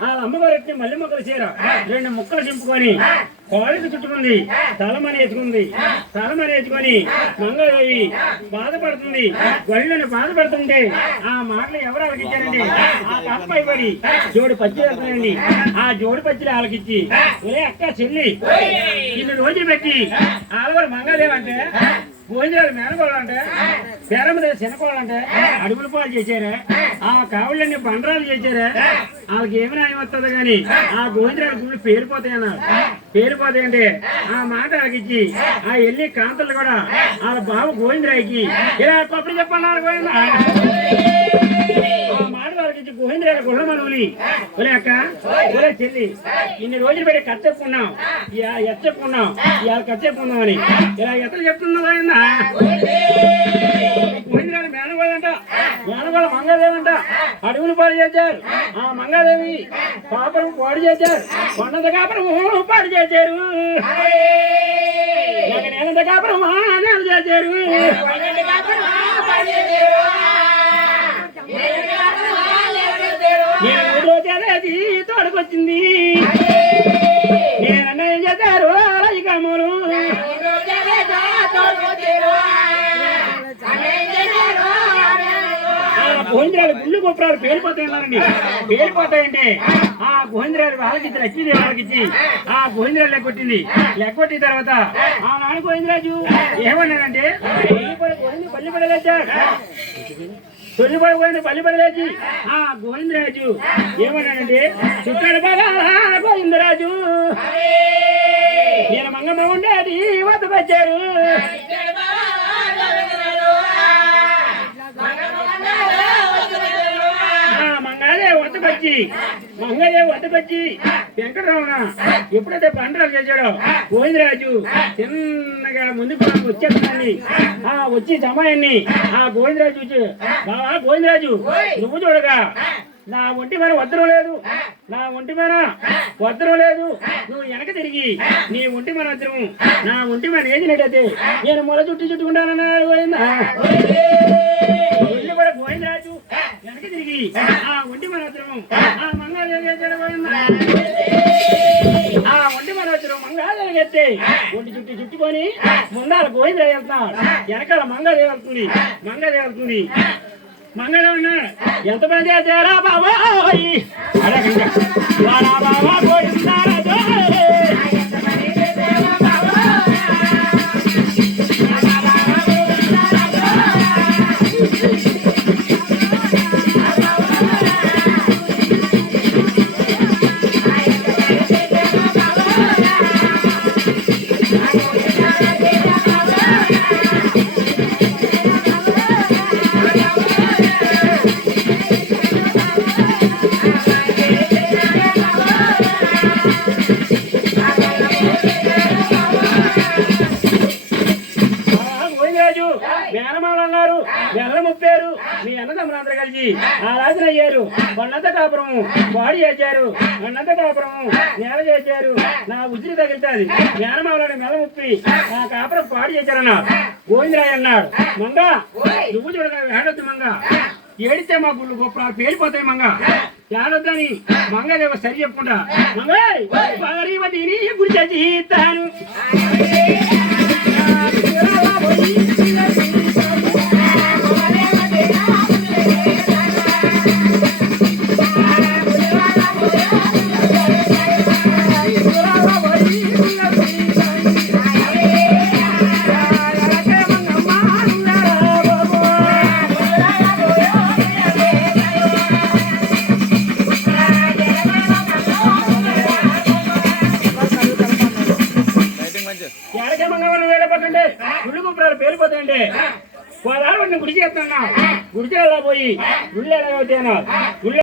వాళ్ళ అమ్మగారు ఎత్తి మళ్ళీ మొక్కలు చీర 2 ముక్కలు చింపుకొని కాళ్ళకి చుట్టుకుంది, తలమని ఎత్తుకుంది. తలమని ఎత్తుకొని మంగళదేవి బాధపడుతుంది. గళ్ళని బాధపడుతుంటే ఆ మాటలు ఎవరు ఆలకించారండి? ఆ తప్పై పడి జోడు పచ్చి వెళ్తున్నాయండి. ఆ జోడు పచ్చిలు ఆలకిచ్చి, ఒరే అక్క చెల్లి ఇన్ని రోజులు పెట్టి ఆలవారు మంగళదేవి అంటే భోజనాలు మేనకోళ్ళంటే పేరమ్మదేవి చిన్నకోళ్ళంటే అడుగుల పాలు చేశారే, ఆ కావుళ్ళని బండరాలు చేశారే. వాళ్ళకి ఏమి న్యాయం వస్తుంది కానీ ఆ భోజనాలు గుళ్ళు పేరిపోతాయన్నారు. పేరిపోతాయంటే ఆ మాట ఆగిచ్చి ఆ ఎల్లి కాంతలు కూడా వాళ్ళ బావ గోవిందరాయికి ఇలా పప్పుడు చెప్పన్నారు. గోవింద ఆ మాట ఆగిచ్చి గోవిందరాయి గుళ్ళ మనవుని, ఒరే అక్క ఒరే చెల్లి ఇన్ని రోజులు పెట్టి కథ చెప్పుకున్నాం, ఎత్త చెప్పుకున్నాం, ఇవాళ కథ చెప్పుకున్నాం అని ఇలా ఎత్తలు చెప్తున్నావు. గోవింద గోవిందరాలు మేనగోళ్ళంట, మేనగోళ్ళ మంగాదేవంట అడవులు పాడు చేశారు. ఆ మంగాదేవి పాపరం పాడు చేశారు. కొండంత కాపురం పాడు చేశారు. నేనంత కాపురం నేలు చేశారు. నేను 3 రోజులది తోడుకొచ్చింది. నేనన్నా ఏం చేశారు రాజకాములు గోవిందరాలు గుళ్ళు గొప్పరాలు పేలిపోతాయన్నారండి. పేలిపోతాయంటే ఆ గోవిందరాలు వాళ్ళకిచ్చి లక్ష్మీదేవి వాళ్ళకిచ్చి ఆ గోవిందరాలు లెక్కొట్టింది. లెక్కొట్టిన తర్వాత ఆ నాన్న గోవిందరాజు ఏమన్నాడంటే పల్లి పడలేచారు. తొలిపడిపోయింది పల్లి పడలేచి ఆ గోవిందరాజు ఏమన్నాడంటే చుట్టాడు బాగా గోవిందరాజు నేను మంగమ్మ ఉండేది వద్దకొచ్చారు. మంగళదేవి వద్దకొచ్చి వెంకటరమణ ఎప్పుడైతే బండరాలు చేశాడో గోవిందరాజు చిన్నగా ముందుకు వచ్చేస్తాన్ని ఆ వచ్చి సమయాన్ని ఆ గోవిందరాజు చూసి బావా గోవిందరాజు నువ్వు చూడగా నా ఒంటి మీద వద్దరం లేదు, నా ఒంటి మీద వద్దరం లేదు. నువ్వు వెనక తిరిగి నీ ఒంటి మీద వద్దరం నా ఒంటి మీద ఏదినట్టయితే నేను మొల చుట్టుకుంటానన్నాడు. కూడా గోవిందరాజు వెనక తిరిగి ఆ ఒంటి మీద వద్దరం ఆ మంగళదేవి చేశాడు. ఆ ఒంటి మీద వద్దరం మంగళదేవి ఎత్తే ఒంటి చుట్టుకొని ముందాల గోవిందరాజు వెళ్తున్నాడు, వెనకాల మంగళదేవి వెళ్తుంది. మంగళదేవి వెళ్తుంది. మంగళదేవి ఎంత పని చేశారా బాబాయ్ అడగండి బాబా గోవిందరాజు మేనమామలు బెల్లం ముప్పారు. మీ అన్నదమ్ములందరూ కలిసి ఆ రాజున అయ్యారు. కొండంత కాపురము బాడీ చేశారు. కొండంత కాపురము నేల చేశారు. నా ఉసిరి తగిలితుంది. మేనమామలను మెల్ల ముప్పి ఆ కాపురం పాడు చేశారన్నారు. గోవిందరాయ్ అన్నాడు మంగ నువ్వు చూడగా ఏడొద్దు మంగ, ఏడితే మా గుళ్ళు గొప్ప పేలిపోతాయి మంగ, ఏడొద్దని మంగదేవ సరి చెప్పుకుంటా మంగీని గురి చేసి ఇస్తాను. పేలిపోతాయండి. గుడి చేస్తున్నా గుడికి వెళ్ళా పోయి గుళ్ళు ఎలా అవుతాయన్నా గుళ్ళు